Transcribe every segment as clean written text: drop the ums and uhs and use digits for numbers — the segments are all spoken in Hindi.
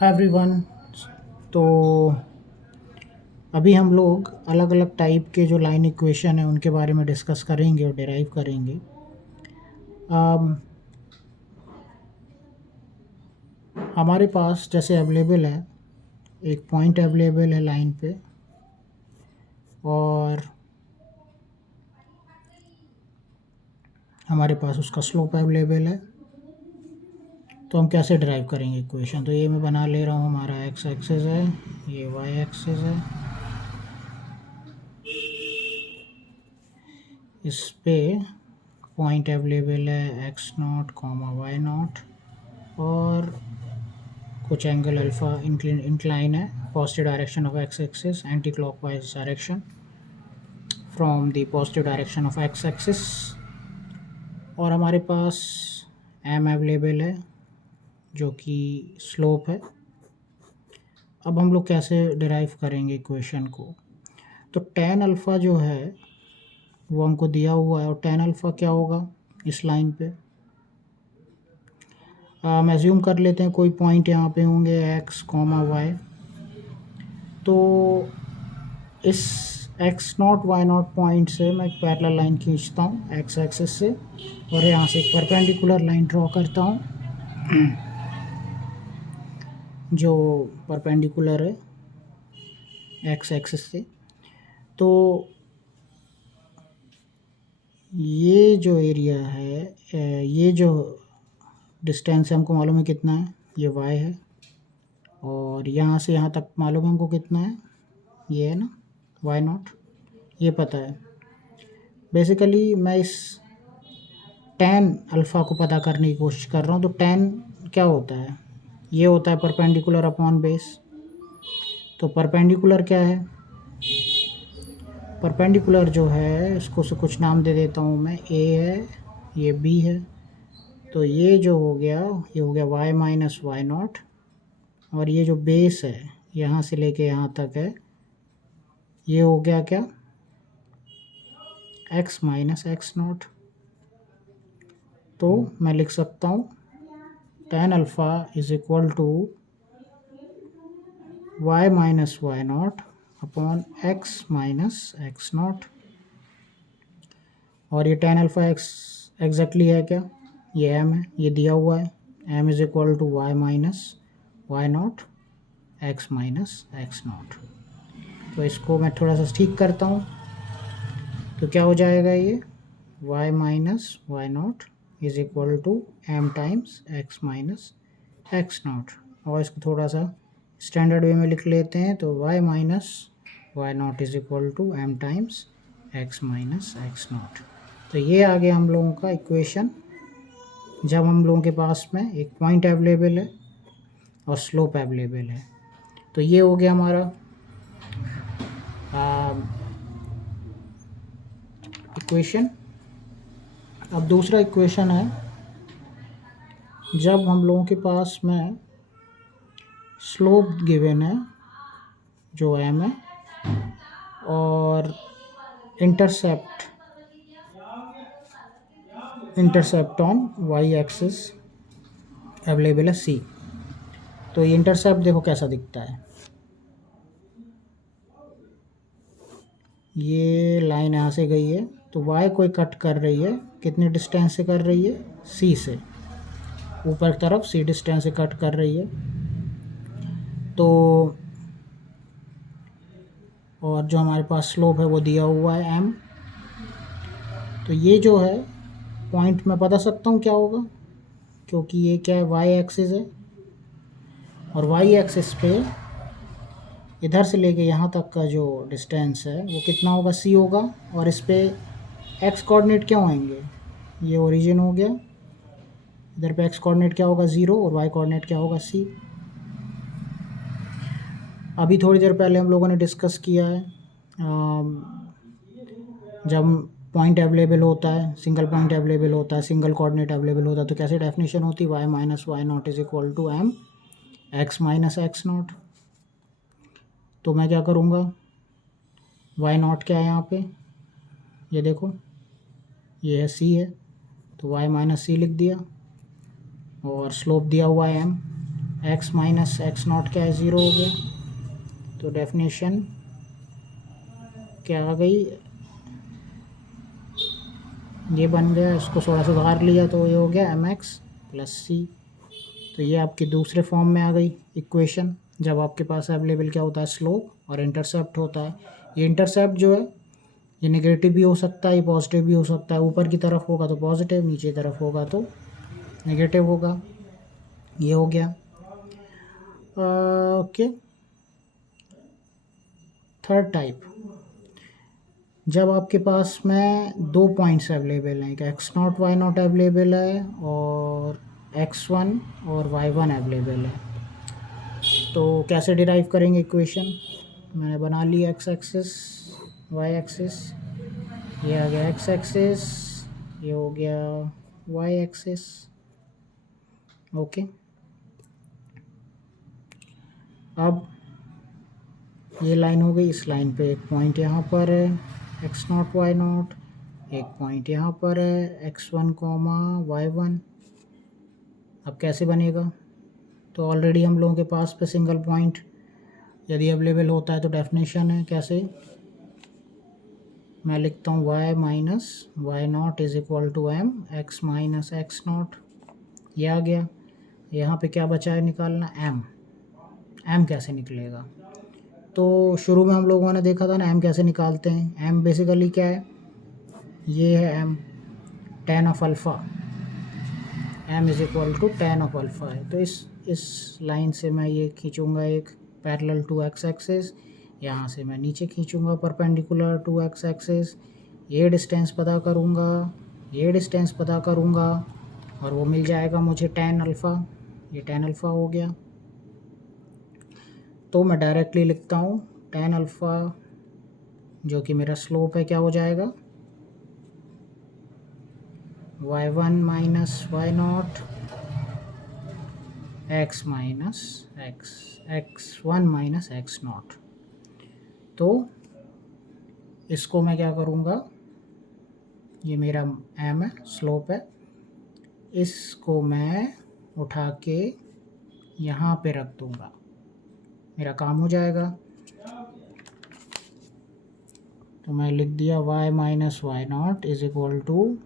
Hi everyone. तो अभी हम लोग अलग अलग टाइप के जो लाइन इक्वेशन है उनके बारे में डिस्कस करेंगे और डिराइव करेंगे। हमारे पास जैसे अवेलेबल है, एक पॉइंट अवेलेबल है लाइन पे और हमारे पास उसका स्लोप अवेलेबल है। तो हम कैसे ड्राइव करेंगे इक्वेशन? तो ये मैं बना ले रहा हूँ, हमारा एक्स एक्सिस है, ये वाई एक्सिस है। इस पे पॉइंट अवेलेबल है X naught comma Y naught और कुछ एंगल अल्फ़ा इंक्लाइन है, positive direction of X axis, anti clockwise direction from the positive direction of X axis. और हमारे पास एम अवेलेबल है जो कि स्लोप है। अब हम लोग कैसे डिराइव करेंगे इक्वेशन को? तो टेन अल्फ़ा जो है वो हमको दिया हुआ है, और टेन अल्फ़ा क्या होगा इस लाइन पे? हम एज्यूम कर लेते हैं कोई पॉइंट यहाँ पे होंगे एक्स कॉमा वाई। तो इस X naught Y naught point से मैं एक पैरेलल लाइन खींचता हूँ एक्स एक्सिस से, और यहाँ से एक परपेंडिकुलर लाइन ड्रॉ करता हूँ जो परपेंडिकुलर है एक्स एक्सिस से। तो ये जो एरिया है, ये जो डिस्टेंस है हमको मालूम है कितना है, ये वाई है। और यहाँ से यहाँ तक मालूम है हमको कितना है, ये है ना वाई नॉट, ये पता है। बेसिकली मैं इस टेन अल्फ़ा को पता करने की कोशिश कर रहा हूँ। तो टेन क्या होता है? ये होता है परपेंडिकुलर अपॉन बेस। तो परपेंडिकुलर क्या है? परपेंडिकुलर जो है इसको से कुछ नाम दे देता हूँ मैं, ए है, ये बी है। तो ये जो हो गया, ये हो गया वाई माइनस वाई नॉट, और ये जो बेस है यहाँ से लेके यहाँ तक है, ये हो गया क्या, एक्स माइनस एक्स नॉट। तो मैं लिख सकता हूँ tan alpha is equal to Y minus Y naught upon X minus X naught. और ये टेन अल्फ़ा एक्स एग्जैक्टली है क्या? ये एम है, ये दिया हुआ है, M is equal to Y minus Y naught X minus X naught. तो इसको मैं थोड़ा सा ठीक करता हूँ। तो क्या हो जाएगा, ये Y minus Y naught is equal to M times X minus X naught. और इसको थोड़ा सा स्टैंडर्ड वे में लिख लेते हैं। तो Y minus Y naught is equal to M times X minus X naught. तो ये आ गया हम लोगों का इक्वेशन, जब हम लोगों के पास में एक पॉइंट अवेलेबल है और स्लोप अवेलेबल है। तो ये हो गया हमारा इक्वेशन। अब दूसरा इक्वेशन है, जब हम लोगों के पास में स्लोप गिवन है जो एम है, और intercept on Y axis available है सी। तो ये इंटरसेप्ट देखो कैसा दिखता है, ये लाइन यहाँ से गई है, तो वाई कोई कट कर रही है, कितने डिस्टेंस से कर रही है, सी से, ऊपर की तरफ सी डिस्टेंस से कट कर रही है। तो और जो हमारे पास स्लोप है वो दिया हुआ है एम। तो ये जो है पॉइंट मैं बता सकता हूँ क्या होगा, क्योंकि ये क्या है, वाई एक्सिस है, और वाई एक्सिस पे इधर से लेके यहाँ तक का जो डिस्टेंस है वो कितना होगा, सी होगा। और इस पे एक्स कोऑर्डिनेट क्या होंगे, ये ओरिजिन हो गया, इधर पे एक्स कोऑर्डिनेट क्या होगा, ज़ीरो, और वाई कोऑर्डिनेट क्या होगा, सी। अभी थोड़ी देर पहले हम लोगों ने डिस्कस किया है, जब पॉइंट अवेलेबल होता है, सिंगल पॉइंट अवेलेबल होता है, सिंगल कोऑर्डिनेट अवेलेबल होता है, तो कैसे डेफिनेशन होती है, Y minus Y naught is equal to M X minus X naught. तो मैं क्या करूँगा, वाई नॉट क्या है यहाँ पे, ये देखो, ये है सी है, तो वाई माइनस सी लिख दिया, और स्लोप दिया हुआ है M. X minus X naught क्या है, ज़ीरो हो गया। तो डेफिनेशन क्या आ गई, ये बन गया, इसको थोड़ा सुधार लिया तो ये हो गया एम एक्स प्लस सी। तो ये आपकी दूसरे फॉर्म में आ गई इक्वेशन, जब आपके पास अवेलेबल क्या होता है, स्लोप और इंटरसेप्ट होता है। ये इंटरसेप्ट जो है ये नेगेटिव भी हो सकता है, ये पॉजिटिव भी हो सकता है। ऊपर की तरफ होगा तो पॉजिटिव, नीचे की तरफ होगा तो नेगेटिव होगा। ये हो गया। ओके, थर्ड टाइप, जब आपके पास में दो पॉइंट्स अवेलेबल हैं, X naught Y naught available है और एक्स वन और वाई वन अवेलेबल है, तो कैसे डिराइव करेंगे इक्वेशन। मैंने बना ली एक्स एक्सिस, वाई एक्सिस, ये आ गया एक्स एक्सिस, ये हो गया वाई एक्सिस। ओके, अब ये लाइन हो गई, इस लाइन पे एक पॉइंट यहाँ पर है एक्स नॉट वाई नॉट, एक पॉइंट यहाँ पर है X one comma Y one. अब कैसे बनेगा, तो ऑलरेडी हम लोगों के पास पे सिंगल पॉइंट यदि अवेलेबल होता है तो डेफिनेशन है कैसे, मैं लिखता हूँ y minus Y naught is equal to M X minus X naught. ये आ गया। यहाँ पे क्या बचा है निकालना, m। m कैसे निकलेगा, तो शुरू में हम लोगों ने देखा था ना m कैसे निकालते हैं। m बेसिकली क्या है, ये है m, tan of alpha, m is equal to tan of alpha है। तो इस लाइन से मैं ये खींचूँगा एक पैरेलल टू एक्स एक्सिस, यहाँ से मैं नीचे खींचूँगा परपेंडिकुलर टू एक्स एक्सिस, ये डिस्टेंस पता करूँगा, ये डिस्टेंस पता करूँगा और वो मिल जाएगा मुझे tan अल्फ़ा। ये tan अल्फ़ा हो गया, तो मैं डायरेक्टली लिखता हूँ tan अल्फ़ा जो कि मेरा स्लोप है क्या हो जाएगा, Y one minus Y naught X minus X, X one minus X naught. तो इसको मैं क्या करूँगा, ये मेरा एम है, स्लोप है, इसको मैं उठा के यहाँ पे रख दूँगा, मेरा काम हो जाएगा। तो मैं लिख दिया y minus Y naught is equal to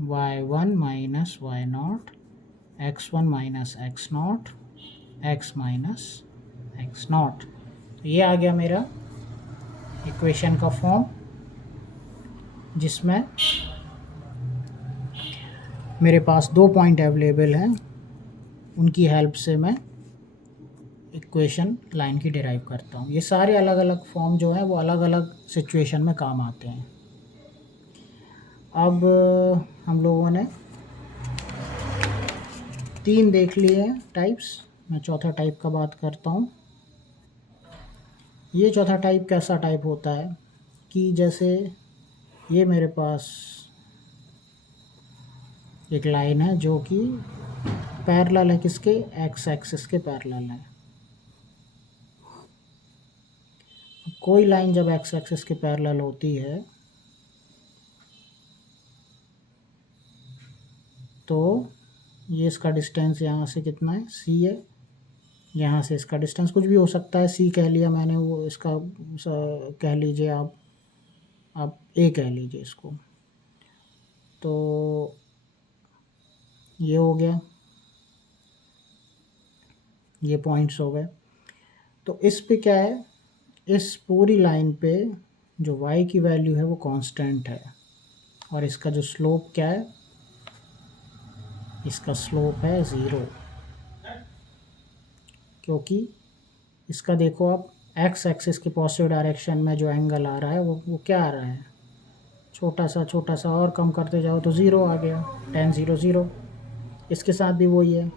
Y one minus Y naught X one minus X naught X minus X naught. तो ये आ गया मेरा इक्वेशन का फॉर्म, जिसमें मेरे पास दो पॉइंट अवेलेबल हैं, उनकी हेल्प से मैं इक्वेशन लाइन की डिराइव करता हूँ। ये सारे अलग अलग फॉर्म जो हैं वो अलग अलग सिचुएशन में काम आते हैं। अब हम लोगों ने तीन देख लिए हैं टाइप्स, मैं चौथा टाइप का बात करता हूँ। ये चौथा टाइप कैसा टाइप होता है कि जैसे ये मेरे पास एक लाइन है जो कि पैरेलल है किसके, एक्स एक्सिस के पैरेलल है। कोई लाइन जब एक्स एक्सिस के पैरेलल होती है तो ये इसका डिस्टेंस यहाँ से कितना है, c है, यहाँ से इसका डिस्टेंस कुछ भी हो सकता है, c कह लिया मैंने, वो इसका कह लीजिए आप a कह लीजिए इसको। तो ये हो गया, ये पॉइंट्स हो गए। तो इस पे क्या है, इस पूरी लाइन पे जो y की वैल्यू है वो कांस्टेंट है और इसका जो स्लोप क्या है, इसका स्लोप है 0, क्योंकि इसका देखो आप एक्स एक्सिस के पॉजिटिव डायरेक्शन में जो एंगल आ रहा है वो क्या आ रहा है, छोटा सा और कम करते जाओ तो ज़ीरो आ गया, tan 0 0। इसके साथ भी वही है,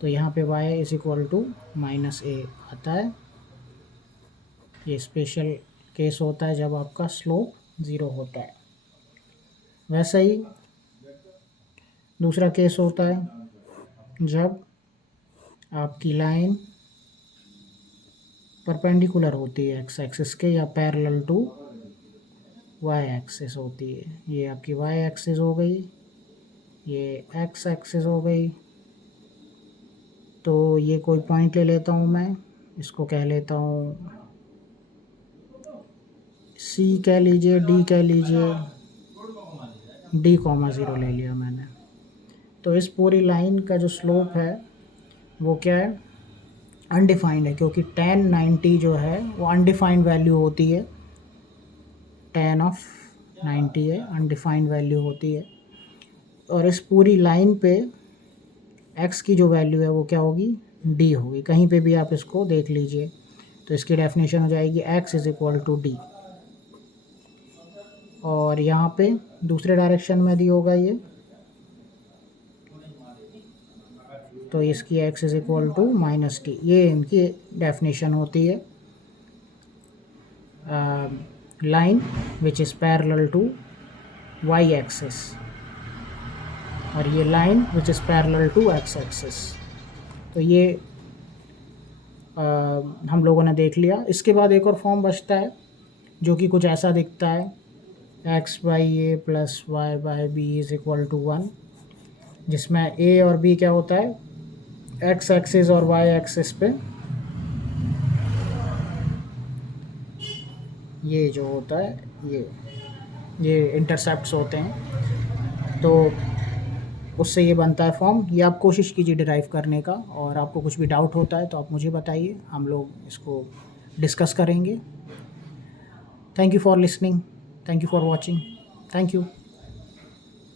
तो यहाँ पे y is equal to minus a आता है। ये स्पेशल केस होता है जब आपका स्लोप 0 होता है। वैसे ही दूसरा केस होता है जब आपकी लाइन परपेंडिकुलर होती है एक्स एक्सिस के या पैरेलल टू वाई एक्सिस होती है। ये आपकी वाई एक्सिस हो गई, ये एक्स एक्सिस हो गई, तो ये कोई पॉइंट ले लेता हूँ मैं, इसको कह लेता हूँ सी कह लीजिए, डी कह लीजिए, डी कॉमा ज़ीरो ले लिया मैंने। तो इस पूरी लाइन का जो स्लोप है वो क्या है, अनडिफाइंड है, क्योंकि tan 90 जो है वो अनडिफाइंड वैल्यू होती है, tan ऑफ 90 है, अनडिफाइंड वैल्यू होती है। और इस पूरी लाइन पे x की जो वैल्यू है वो क्या होगी, d होगी। कहीं पे भी आप इसको देख लीजिए तो इसकी डेफिनेशन हो जाएगी x is equal to D. और यहाँ पे दूसरे डायरेक्शन में दी होगा ये, तो इसकी x is equal to minus T, ये इनकी डेफिनेशन होती है line which is parallel to y axis, और ये line which is parallel to x axis. तो ये हम लोगों ने देख लिया। इसके बाद एक और फॉर्म बचता है जो कि कुछ ऐसा दिखता है, x by A plus Y by B is equal to 1, जिसमें a और b क्या होता है, x एक्सिस और y एक्सिस पे ये जो होता है ये इंटरसेप्ट्स होते हैं। तो उससे ये बनता है फॉर्म। ये आप कोशिश कीजिए डिराइव करने का, और आपको कुछ भी डाउट होता है तो आप मुझे बताइए, हम लोग इसको डिस्कस करेंगे। Thank you for listening, thank you for watching, thank you.